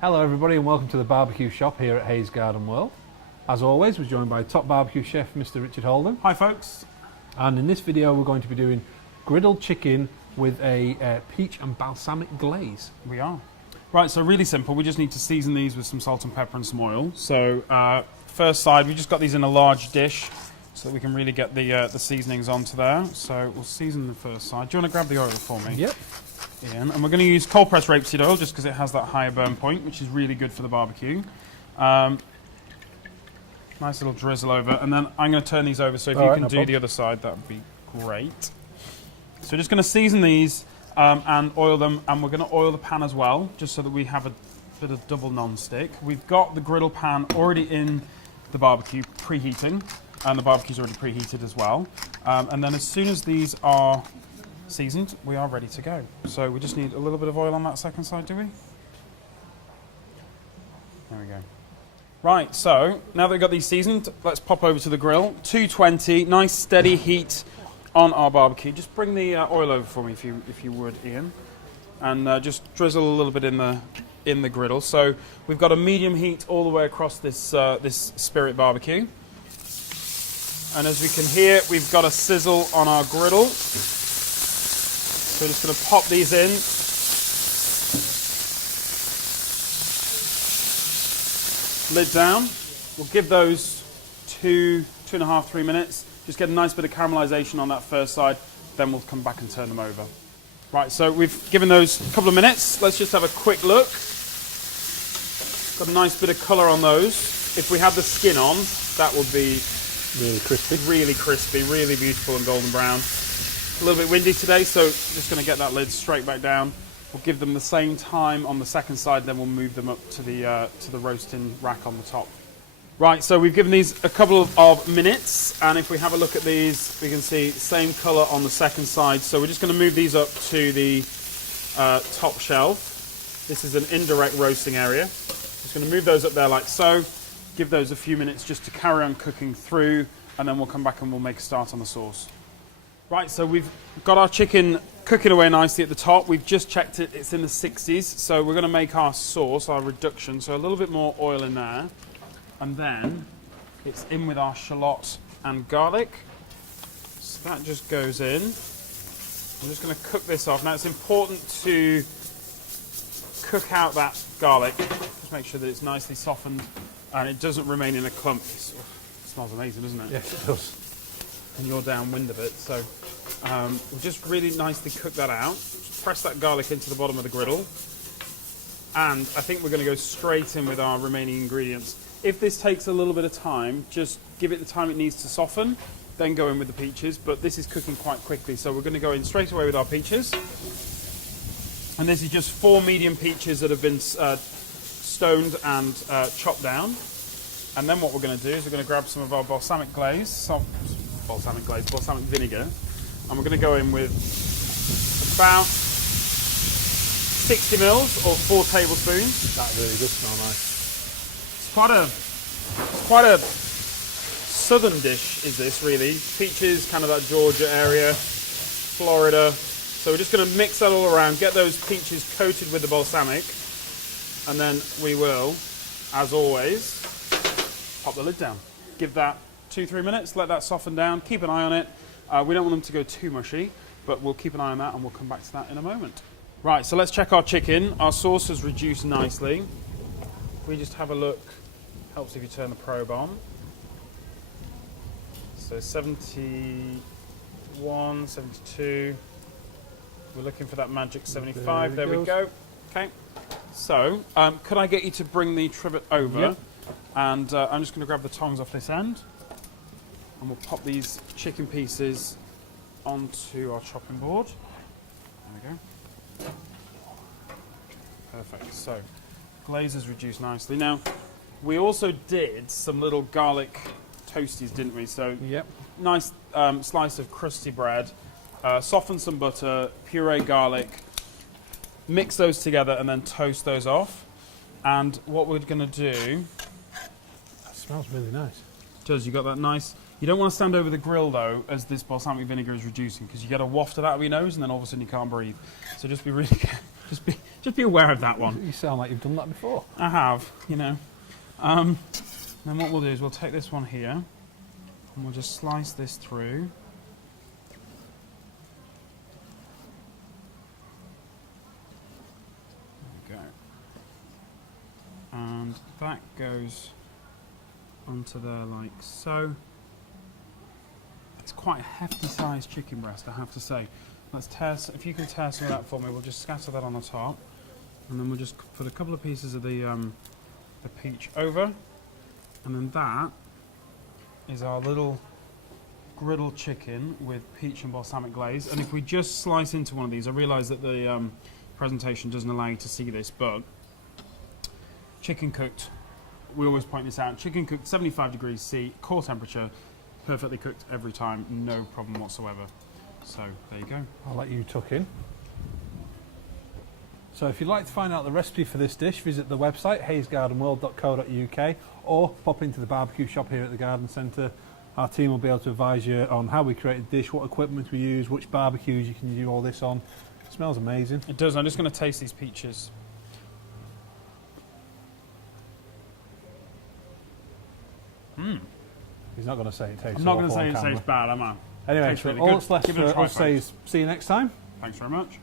Hello everybody and welcome to the barbecue shop here at Hayes Garden World. As always, we're joined by top barbecue chef Mr. Richard Holden. Hi folks. And in this video we're going to be doing griddled chicken with a peach and balsamic glaze. We are. Right, so really simple. We just need to season these with some salt and pepper and some oil. So first side, we just got these in a large dish so that we can really get the seasonings onto there. So we'll season the first side. Do you want to grab the oil for me? Yep. Ian, and we're going to use cold pressed rapeseed oil just because it has that higher burn point, which is really good for the barbecue. Nice little drizzle over, and then I'm going to turn these over, so if you can do the other side, that would be great. So we're just going to season these and oil them, and we're going to oil the pan as well, just so that we have a bit of double non-stick. We've got the griddle pan already in the barbecue preheating, and the barbecue's already preheated as well. And then as soon as these are seasoned, we are ready to go. So we just need a little bit of oil on that second side, do we? There we go. Right, so now that we've got these seasoned, let's pop over to the grill. 220, nice steady heat on our barbecue. Just bring the oil over for me if you would, Ian. And just drizzle a little bit in the griddle. So we've got a medium heat all the way across this this Spirit barbecue. And as we can hear, we've got a sizzle on our griddle. So we're just going to pop these in. Lid down. We'll give those 2.5, 3 minutes. Just get a nice bit of caramelization on that first side. Then we'll come back and turn them over. Right, so we've given those a couple of minutes. Let's just have a quick look. Got a nice bit of colour on those. If we had the skin on, that would be Really crispy. Really crispy, really beautiful and golden brown. A little bit windy today, so just going to get that lid straight back down. We'll give them the same time on the second side, then we'll move them up to the roasting rack on the top. Right, so we've given these a couple of minutes, and if we have a look at these, we can see same colour on the second side. So we're just going to move these up to the top shelf. This is an indirect roasting area. Just going to move those up there like so. Give those a few minutes just to carry on cooking through, and then we'll come back and we'll make a start on the sauce. Right, so we've got our chicken cooking away nicely at the top. We've just checked it, it's in the 60s. So we're going to make our sauce, our reduction, so a little bit more oil in there. And then it's in with our shallot and garlic. So that just goes in. I'm just going to cook this off. Now it's important to cook out that garlic. Just make sure that it's nicely softened and it doesn't remain in a clump. It smells amazing, doesn't it? Yes, it does. And you're downwind of it, so we'll just really nicely cook that out. Just press that garlic into the bottom of the griddle, and I think we're going to go straight in with our remaining ingredients. If this takes a little bit of time, just give it the time it needs to soften, then go in with the peaches, but this is cooking quite quickly, so we're going to go in straight away with our peaches. And this is just 4 medium peaches that have been stoned and chopped down. And then what we're going to do is we're going to grab some of our balsamic vinegar, and we're going to go in with about 60 mils or 4 tablespoons. That really does smell nice. It's quite a southern dish, is this really? Peaches, kind of that Georgia area, Florida. So we're just going to mix that all around, get those peaches coated with the balsamic, and then we will, as always, pop the lid down. Give that 2-3 minutes, let that soften down, keep an eye on it. We don't want them to go too mushy, but we'll keep an eye on that and we'll come back to that in a moment. Right, so let's check our chicken. Our sauce has reduced nicely. We just have a look, helps if you turn the probe on. So 71, 72. We're looking for that magic 75. There we go. Okay. So, could I get you to bring the trivet over? Yep. And I'm just going to grab the tongs off this end. And we'll pop these chicken pieces onto our chopping board. There we go. Perfect. So, glaze is reduced nicely. Now, we also did some little garlic toasties, didn't we? So, Yep. nice slice of crusty bread, soften some butter, puree garlic, mix those together and then toast those off. And what we're going to do... That smells really nice. Does, you got that nice... You don't want to stand over the grill though as this balsamic vinegar is reducing, because you get a waft of that up your nose and then all of a sudden you can't breathe. So just be really Just be aware of that one. You sound like you've done that before. I have, you know. Then what we'll do is we'll take this one here and we'll just slice this through. There we go. And that goes onto there like so. It's quite a hefty sized chicken breast, I have to say. Let's tear, if you can tear some of that for me, we'll just scatter that on the top. And then we'll just put a couple of pieces of the peach over. And then that is our little griddle chicken with peach and balsamic glaze. And if we just slice into one of these, I realise that the presentation doesn't allow you to see this, but chicken cooked, we always point this out, chicken cooked 75 degrees C, core temperature, perfectly cooked every time, no problem whatsoever. So there you go. I'll let you tuck in. So if you'd like to find out the recipe for this dish, visit the website haysgardenworld.co.uk or pop into the barbecue shop here at the garden centre. Our team will be able to advise you on how we create the dish, what equipment we use, which barbecues you can do all this on. It smells amazing. It does. I'm just going to taste these peaches. He's not going to say it tastes I'm not going to awful say on it camera. tastes bad, am I? Anyway, Tastes so really all good. that's left Give it a for try, us to say is folks. see you next time. Thanks very much.